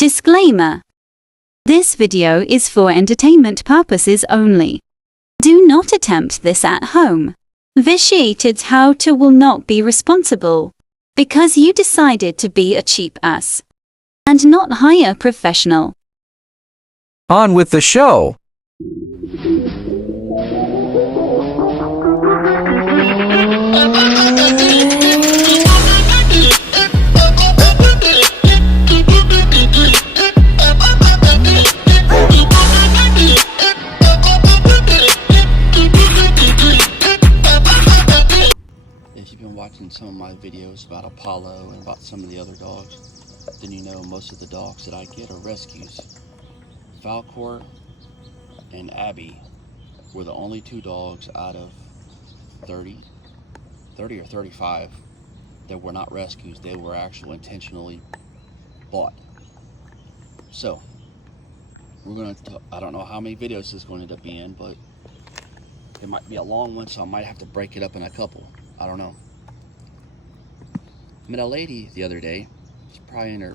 Disclaimer. This video is for entertainment purposes only. Do not attempt this at home. Vitiated how to will not be responsible because you decided to be a cheap ass and not hire a professional. On with the show. If you've been watching some of my videos about Apollo and about some of the other dogs, then you know most of the dogs that I get are rescues. Falcor and Abby were the only two dogs out of 30 or 35 that were not rescues. They were actually intentionally bought. So, we're going to, I don't know how many videos this is going to end up being, but it might be a long one, so I might have to break it up in a couple. I don't know. I met a lady the other day. She's probably in her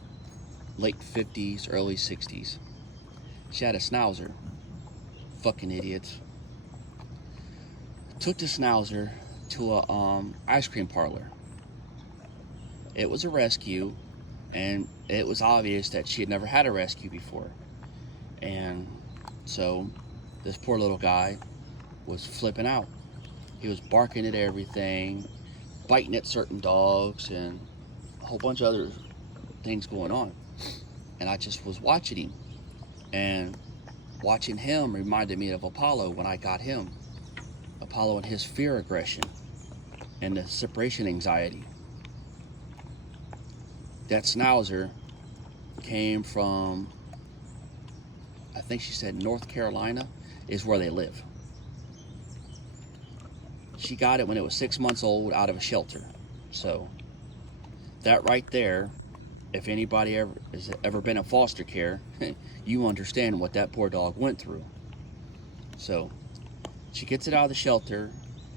late 50s, early 60s. She had a Schnauzer. Fucking idiots. Took the Schnauzer to a ice cream parlor. It was a rescue, and it was obvious that she had never had a rescue before. And so this poor little guy was flipping out. He was barking at everything, biting at certain dogs, and a whole bunch of other things going on. And I just was watching him, and watching him reminded me of Apollo when I got him. Apollo and his fear aggression and the separation anxiety. That Schnauzer came from, I think she said North Carolina is where they live. She got it when it was 6 months old out of a shelter. So that right there, if anybody has ever been in foster care, you understand what that poor dog went through. So she gets it out of the shelter,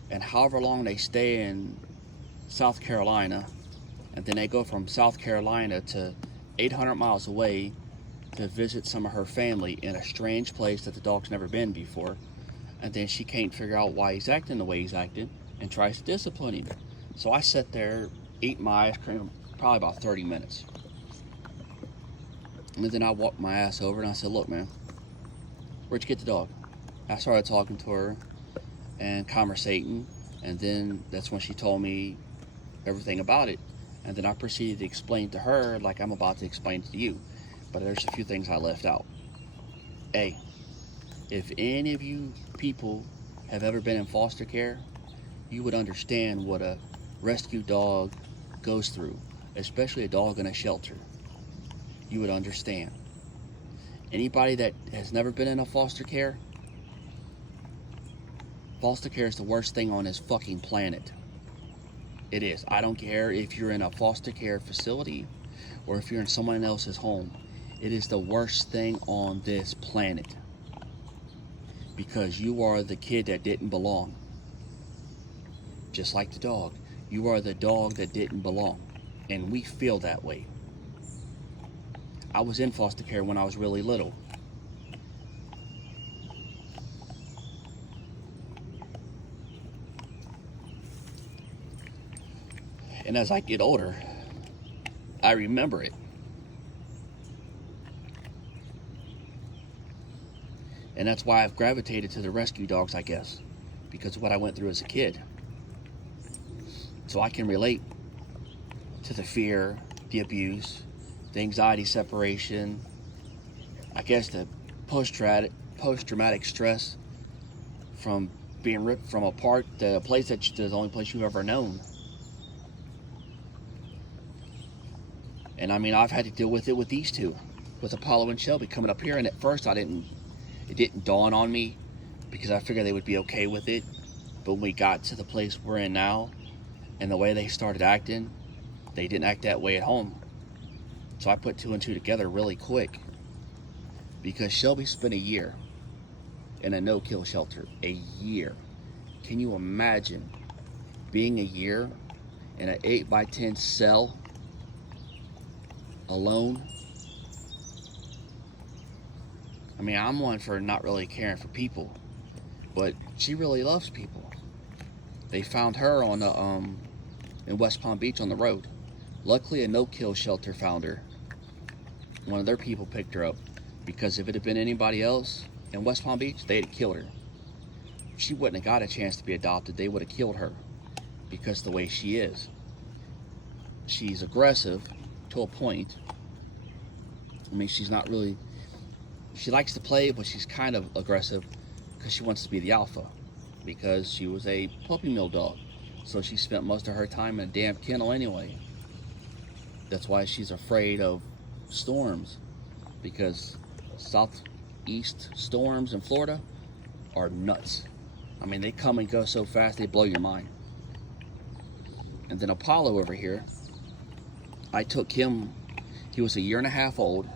and however long they stay in South Carolina, and then they go from South Carolina to 800 miles away to visit some of her family in a strange place that the dog's never been before. And then she can't figure out why he's acting the way he's acting and tries to discipline him. So I sat there eating my ice cream probably about 30 minutes. And then I walked my ass over and I said, "Look, man, where'd you get the dog?" I started talking to her and conversating, and then that's when she told me everything about it. And then I proceeded to explain to her like I'm about to explain to you. But there's a few things I left out. A, if any of you people have ever been in foster care, you would understand what a rescue dog goes through, especially a dog in a shelter. You would understand. Anybody that has never been in a foster care is the worst thing on this fucking planet. It is. I don't care if you're in a foster care facility or if you're in someone else's home. It is the worst thing on this planet. Because you are the kid that didn't belong. Just like the dog. You are the dog that didn't belong. And we feel that way. I was in foster care when I was really little. And as I get older, I remember it. And that's why I've gravitated to the rescue dogs, I guess, because of what I went through as a kid. So I can relate to the fear, the abuse, the anxiety, separation, I guess the post-traumatic stress from being ripped from a place that's the only place you've ever known. And I mean, I've had to deal with it with these two, with Apollo and Shelby coming up here. And at first it didn't dawn on me because I figured they would be okay with it. But when we got to the place we're in now and the way they started acting, they didn't act that way at home. So I put two and two together really quick because Shelby spent a year in a no-kill shelter. A year. Can you imagine being a year in an 8x10 cell alone I mean, I'm one for not really caring for people, but she really loves people. They found her on the in West Palm Beach on the road. Luckily, a no-kill shelter found her. One of their people picked her up, because if it had been anybody else in West Palm Beach, they'd have killed her. She wouldn't have got a chance to be adopted. They would have killed her because the way she is. She's aggressive to a point. I mean, she's not really, she likes to play, but she's kind of aggressive because she wants to be the alpha, because she was a puppy mill dog. So she spent most of her time in a damn kennel anyway. That's why she's afraid of storms, because southeast storms in Florida are nuts. I mean, they come and go so fast, they blow your mind. And then Apollo over here, I took him, he was 1.5 years old.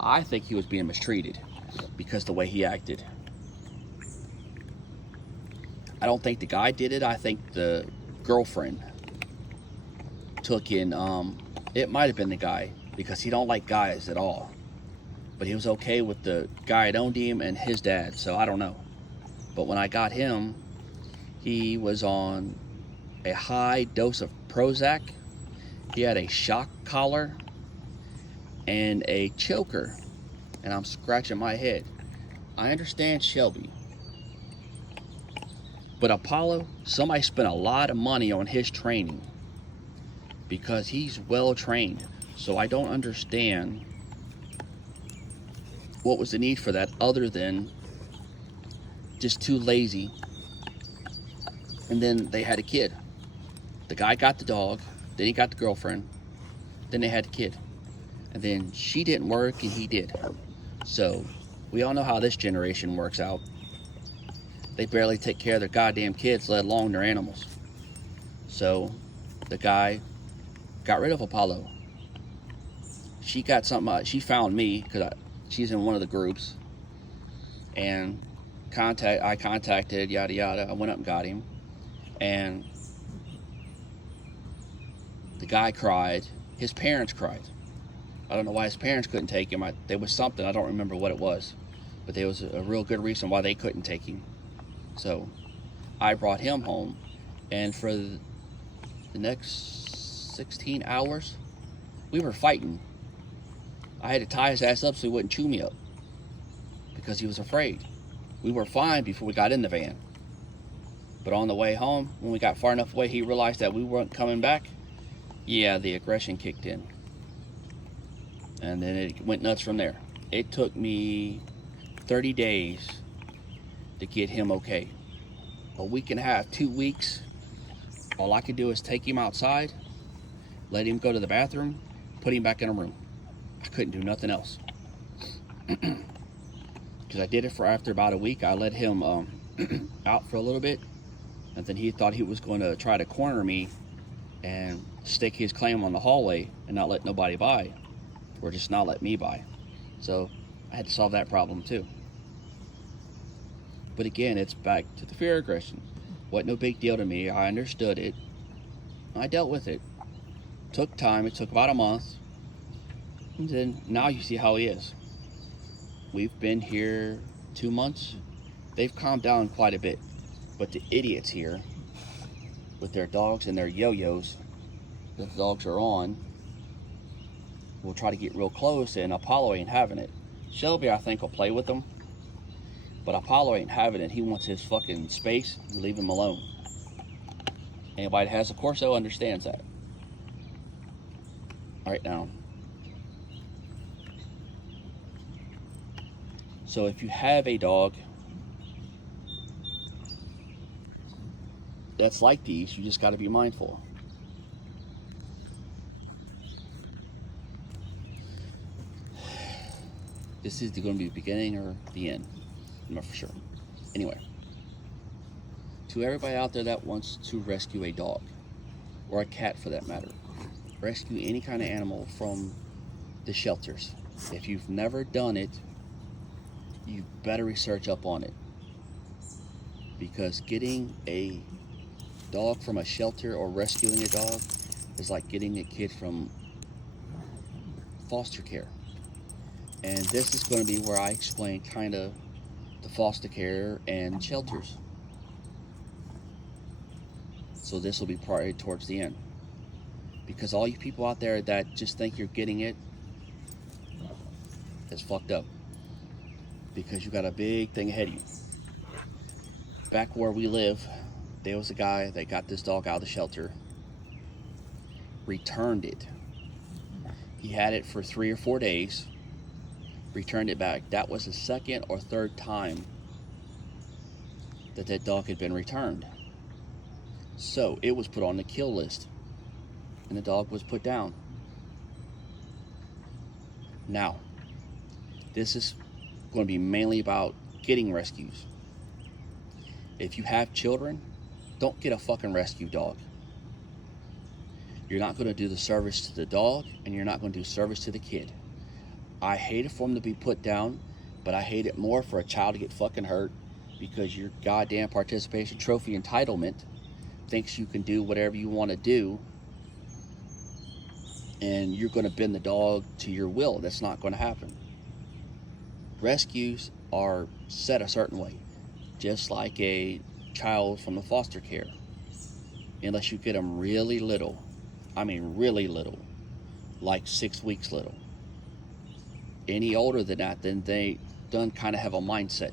I think he was being mistreated because the way he acted. I don't think the guy did it. I think the girlfriend took in, it might have been the guy, because he don't like guys at all. But he was okay with the guy that owned him and his dad, so I don't know. But when I got him, he was on a high dose of Prozac. He had a shock collar and a choker, and I'm scratching my head. I understand Shelby, but Apollo, somebody spent a lot of money on his training because he's well trained. So I don't understand what was the need for that, other than just too lazy. And then they had a kid. The guy got the dog, then he got the girlfriend, then they had the kid. And then she didn't work and he did. So we all know how this generation works out. They barely take care of their goddamn kids, let alone their animals. So the guy got rid of Apollo. She got something, she found me, because she's in one of the groups. And I contacted, yada yada. I went up and got him. And the guy cried. His parents cried. I don't know why his parents couldn't take him. There was something, I don't remember what it was. But there was a real good reason why they couldn't take him. So I brought him home. And for the next 16 hours, we were fighting. I had to tie his ass up so he wouldn't chew me up, because he was afraid. We were fine before we got in the van. But on the way home, when we got far enough away, he realized that we weren't coming back. Yeah, the aggression kicked in. And then it went nuts from there. It took me 30 days to get him okay. 1.5 weeks, 2 weeks, all I could do is take him outside, let him go to the bathroom, put him back in a room. I couldn't do nothing else. Because I did it for after about a week. I let him out for a little bit, and then he thought he was going to try to corner me and stick his claim on the hallway and not let nobody by, or just not let me by. So I had to solve that problem too. But again, it's back to the fear aggression. Wasn't no big deal to me. I understood it. I dealt with it. Took time. It took about a month. And then now you see how he is. We've been here 2 months. They've calmed down quite a bit. But the idiots here, with their dogs and their yo-yos that the dogs are on, will try to get real close, and Apollo ain't having it. Shelby, I think, will play with them. But Apollo ain't having it. He wants his fucking space. You leave him alone. Anybody that has a Corso understands that. Alright, now. So if you have a dog that's like these, you just got to be mindful. This is going to be the beginning or the end. I'm not for sure. Anyway, to everybody out there that wants to rescue a dog, or a cat for that matter, rescue any kind of animal from the shelters. If you've never done it, you better research up on it. Because getting a dog from a shelter or rescuing a dog is like getting a kid from foster care. And this is going to be where I explain kind of the foster care and shelters. So this will be probably towards the end. Because all you people out there that just think you're getting it is fucked up. Because you got a big thing ahead of you. Back where we live, there was a guy that got this dog out of the shelter, returned it. He had it for 3 or 4 days, returned it back. That was the second or third time that that dog had been returned. So it was put on the kill list, and the dog was put down. Now, this is going to be mainly about getting rescues. If you have children, don't get a fucking rescue dog. You're not going to do the service to the dog, and you're not going to do service to the kid. I hate it for them to be put down, but I hate it more for a child to get fucking hurt because your goddamn participation trophy entitlement thinks you can do whatever you want to do, and you're going to bend the dog to your will. That's not going to happen. Rescues are set a certain way, just like a child from the foster care. Unless you get them really little, I mean really little, like 6 weeks little. Any older than that, then they done kind of have a mindset.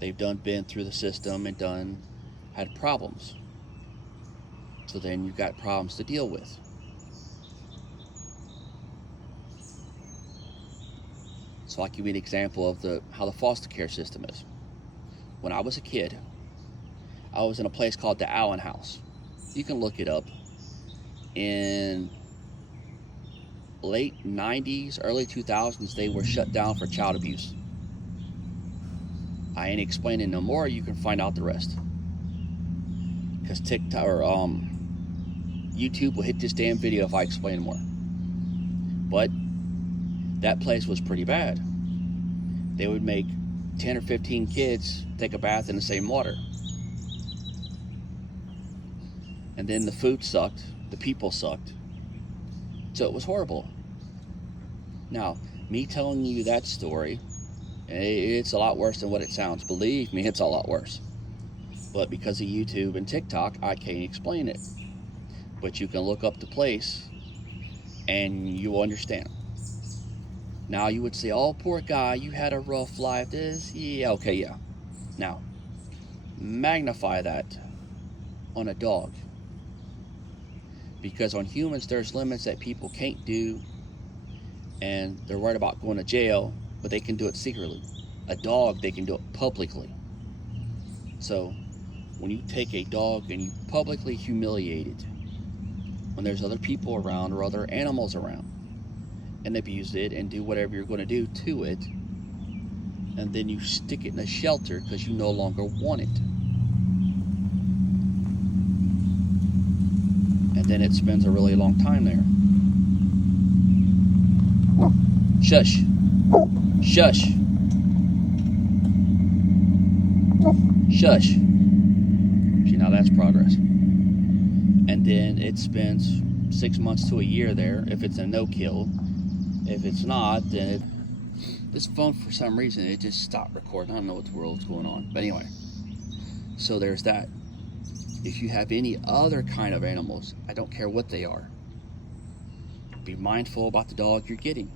They've done been through the system and done had problems. So then you've got problems to deal with. So I'll give you an example of how the foster care system is. When I was a kid, I was in a place called the Allen House. You can look it up. In late 90s, early 2000s, they were shut down for child abuse. I ain't explaining no more. You can find out the rest. Because TikTok or YouTube will hit this damn video if I explain more. But that place was pretty bad. They would make 10 or 15 kids take a bath in the same water. And then the food sucked, the people sucked. So it was horrible. Now, me telling you that story, it's a lot worse than what it sounds. Believe me, it's a lot worse. But because of YouTube and TikTok, I can't explain it. But you can look up the place and you will understand. Now you would say, oh, poor guy, you had a rough life. Yeah, okay, yeah. Now, magnify that on a dog. Because on humans, there's limits that people can't do, and they're worried about going to jail, but they can do it secretly. A dog, they can do it publicly. So, when you take a dog and you publicly humiliate it, when there's other people around or other animals around, and abuse it and do whatever you're going to do to it, and then you stick it in a shelter because you no longer want it. And then it spends a really long time there. Shush. Shush. Shush. See, now that's progress. And then it spends 6 months to a year there if it's a no-kill. If it's not, then this phone, for some reason, it just stopped recording. I don't know what the world's going on. But anyway, so there's that. If you have any other kind of animals, I don't care what they are, be mindful about the dog you're getting.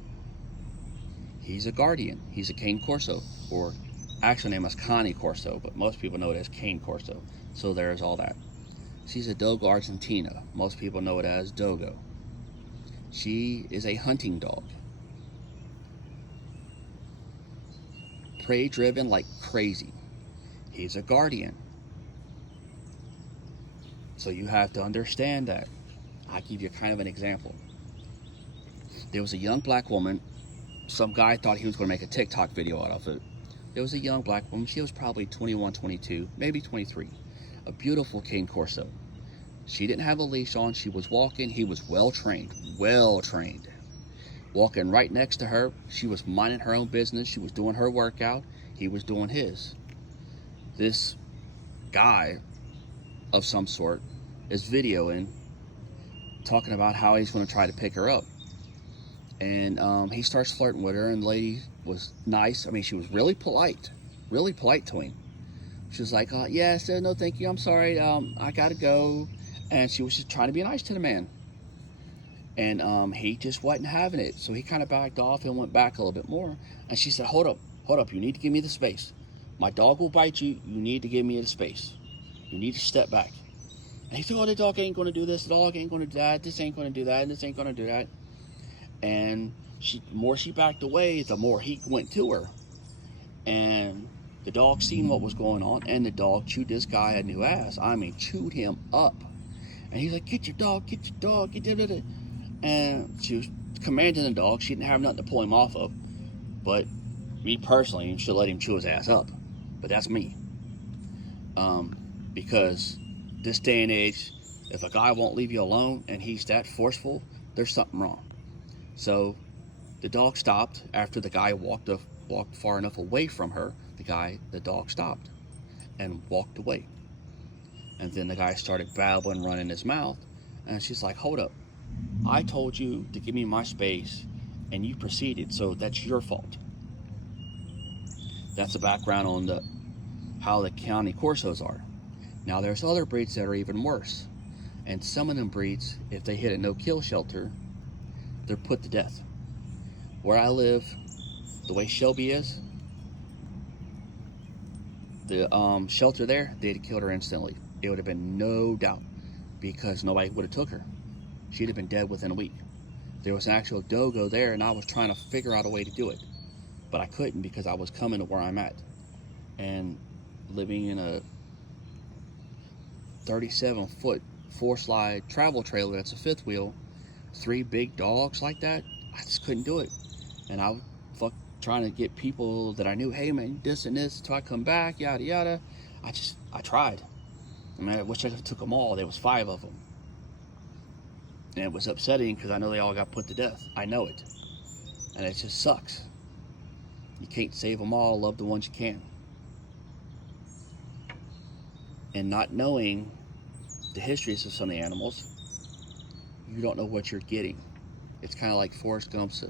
He's a guardian. He's a Cane Corso, or actual name is Cane Corso, but most people know it as Cane Corso. So there's all that. She's a Dogo Argentina. Most people know it as Dogo. She is a hunting dog. Prey driven like crazy. He's a guardian. So you have to understand that. I'll give you kind of an example. There was a young black woman. Some guy thought he was going to make a TikTok video out of it. There was a young black woman. She was probably 21, 22, maybe 23. A beautiful Cane Corso. She didn't have a leash on. She was walking. He was well trained. Well trained. Walking right next to her. She was minding her own business. She was doing her workout. He was doing his. This guy of some sort is videoing, talking about how he's going to try to pick her up. And he starts flirting with her, and the lady was nice. I mean, she was really polite to him. She was like, yes, no, thank you, I'm sorry, I gotta go. And she was just trying to be nice to the man. And he just wasn't having it. So he kind of backed off and went back a little bit more. And she said, hold up, you need to give me the space. My dog will bite you, you need to give me the space. You need to step back. And he said, oh, the dog ain't gonna do this, the dog ain't gonna do that, this ain't gonna do that, and this ain't gonna do that. And the more she backed away, the more he went to her. And the dog seen what was going on, and the dog chewed this guy a new ass. I mean, chewed him up. And he's like, get your dog, get your dog, get it. And she was commanding the dog. She didn't have nothing to pull him off of. But me personally, should let him chew his ass up. But that's me. Because this day and age, if a guy won't leave you alone and he's that forceful, there's something wrong. So the dog stopped after the guy walked far enough away from her. The dog stopped and walked away. And then the guy started babbling, running his mouth. And she's like, hold up. I told you to give me my space, and you proceeded, so that's your fault. That's the background on how the county corsos are. Now, there's other breeds that are even worse. And some of them breeds, if they hit a no-kill shelter, they're put to death. Where I live, the way Shelby is, the shelter there, they'd have killed her instantly. It would have been no doubt, because nobody would have took her. She'd have been dead within a week. There was an actual dogo there, and I was trying to figure out a way to do it. But I couldn't, because I was coming to where I'm at. And living in a 37-foot 4-slide travel trailer that's a fifth wheel, 3 big dogs like that, I just couldn't do it. And I was trying to get people that I knew, hey man, this and this, till I come back, yada yada. I tried. I mean, I wish I took them all. There was 5 of them. And it was upsetting, because I know they all got put to death. I know it. And it just sucks. You can't save them all. Love the ones you can. And not knowing the histories of some of the animals, you don't know what you're getting. It's kind of like Forrest Gump's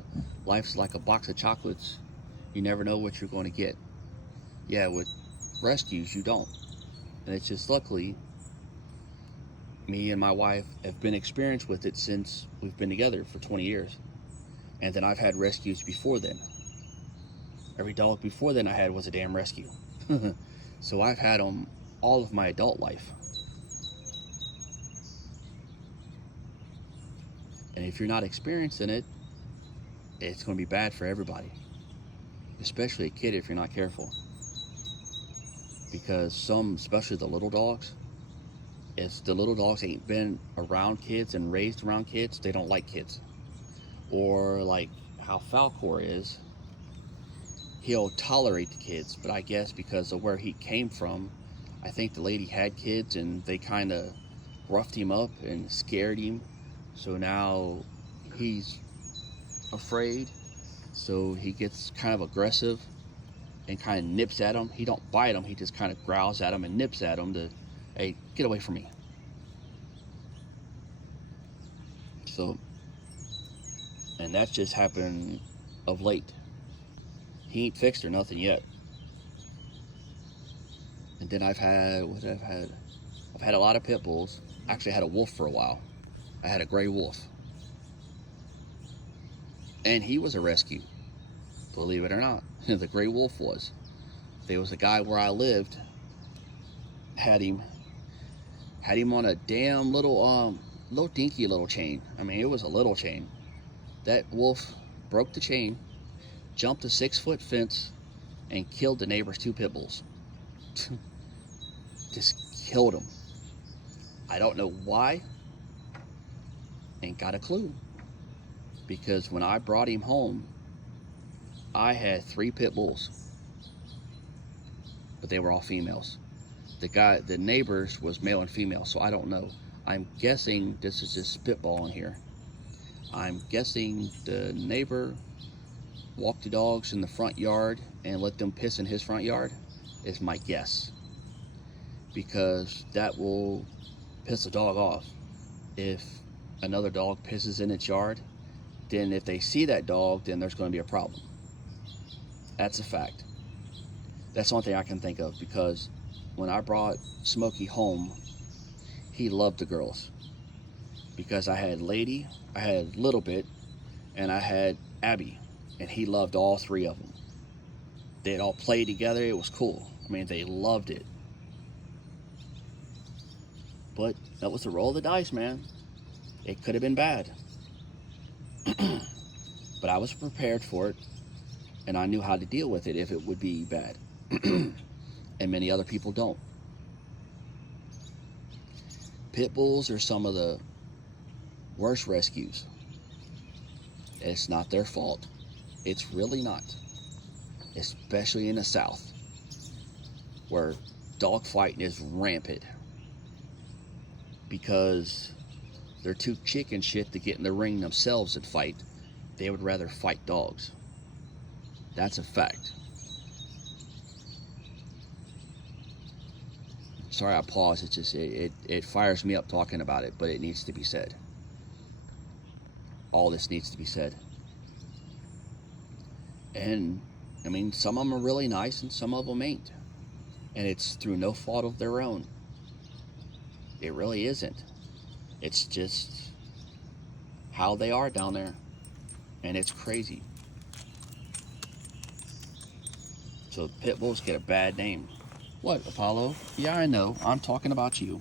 life's like a box of chocolates. You never know what you're going to get. Yeah, with rescues, you don't. And it's just, luckily, me and my wife have been experienced with it since we've been together for 20 years. And then I've had rescues before then. Every dog before then I had was a damn rescue. So I've had them all of my adult life. And if you're not experiencing it, it's going to be bad for everybody. Especially a kid if you're not careful. Because some, especially the little dogs, if the little dogs ain't been around kids and raised around kids, they don't like kids. Or like how Falcor is, he'll tolerate the kids, but I guess because of where he came from, I think the lady had kids and they kind of roughed him up and scared him. So now he's afraid. So he gets kind of aggressive and kind of nips at him. He don't bite him, he just kind of growls at him and nips at him to, hey, get away from me. So, and that's just happened of late. He ain't fixed or nothing yet. And then I've had a lot of pit bulls. Actually, I had a wolf for a while. I had a gray wolf. And he was a rescue, believe it or not. The gray wolf was. There was a guy where I lived, had him on a damn little dinky little chain. I mean, it was a little chain. That wolf broke the chain, jumped a 6-foot fence, and killed the neighbor's 2 pit bulls. Just killed them. I don't know why. Ain't got a clue. Because when I brought him home, I had 3 pit bulls. But they were all females. The neighbors was male and female, so I don't know. I'm guessing, this is just spitballing here, I'm guessing the neighbor walked the dogs in the front yard and let them piss in his front yard, is my guess. Because that will piss a dog off. If another dog pisses in its yard, then if they see that dog, then there's going to be a problem. That's a fact. That's the only thing I can think of, because when I brought Smokey home, he loved the girls. Because I had Lady, I had Little Bit, and I had Abby, and he loved all three of them. They'd all play together. It was cool. I mean, they loved it. But that was the roll of the dice, man. It could have been bad. But I was prepared for it, and I knew how to deal with it if it would be bad. And many other people don't. Pit bulls are some of the worst rescues. It's not their fault. It's really not. Especially in the South, where dog fighting is rampant. Because they're too chicken shit to get in the ring themselves and fight. They would rather fight dogs. That's a fact. Sorry I paused. It's just it fires me up talking about it, but it needs to be said. All this needs to be said. And I mean, some of them are really nice and some of them ain't. And it's through no fault of their own. It really isn't. It's just how they are down there. And it's crazy. So pit bulls get a bad name. What, Apollo? Yeah, I know. I'm talking about you.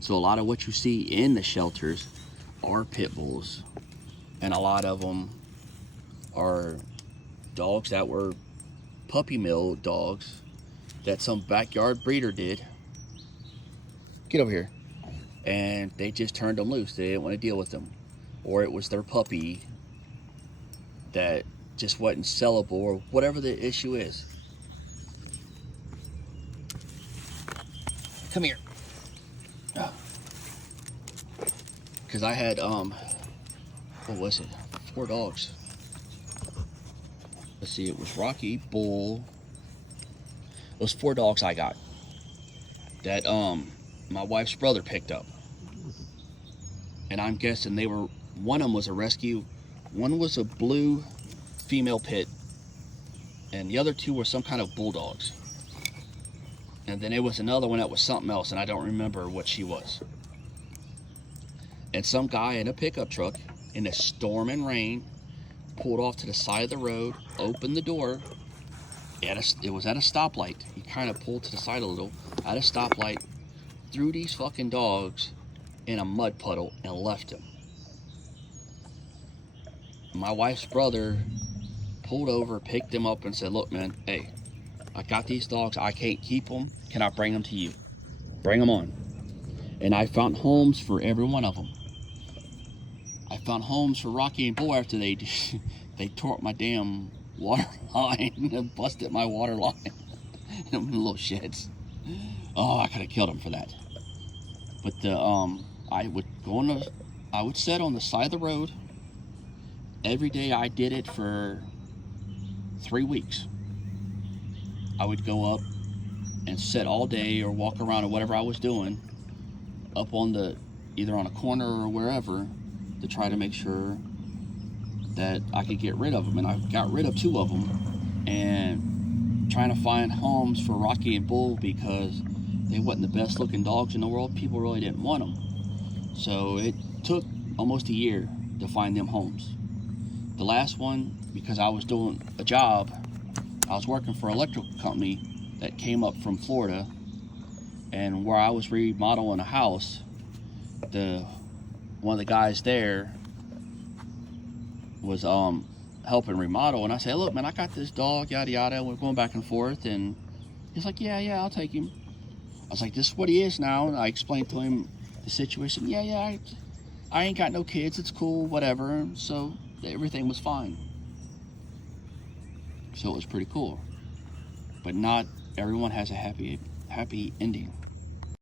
So a lot of what you see in the shelters are pit bulls. And a lot of them are dogs that were puppy mill dogs that some backyard breeder did. Get over here. And they just turned them loose. They didn't want to deal with them. Or it was their puppy that just wasn't sellable, or whatever the issue is. Come here. Because I had, what was it? 4 dogs. Let's see, it was Rocky, Bull. It was 4 dogs I got that my wife's brother picked up. And I'm guessing they were, one of them was a rescue, one was a blue female pit, and the other 2 were some kind of bulldogs. And then it was another one that was something else, and I don't remember what she was. And some guy in a pickup truck in the storm and rain pulled off to the side of the road, opened the door. It was at a stoplight. He kind of pulled to the side a little, at a stoplight, threw these fucking dogs in a mud puddle and left them. My wife's brother pulled over, picked them up and said, look man, hey, I got these dogs, I can't keep them, can I bring them to you? Bring them on. And I found homes for every one of them. I found homes for Rocky and Bull after they tore up my damn water line and busted my water line. Them little shits. Oh, I could have killed them for that. But I would sit on the side of the road. Every day I did it for 3 weeks. I would go up and sit all day or walk around or whatever I was doing up on either on a corner or wherever, to try to make sure that I could get rid of them. And I got rid of 2 of them, and trying to find homes for Rocky and Bull, because they wasn't the best looking dogs in the world. People really didn't want them. So it took almost a year to find them homes. The last one, because I was doing a job, I was working for an electrical company that came up from Florida, and where I was remodeling a house, one of the guys there was helping remodel, and I said, look man, I got this dog, yada yada. We're going back and forth, and he's like, yeah, I'll take him. I was like, this is what he is now. And I explained to him the situation. Yeah, I ain't got no kids, it's cool, whatever. So everything was fine. So it was pretty cool. But not everyone has a happy ending.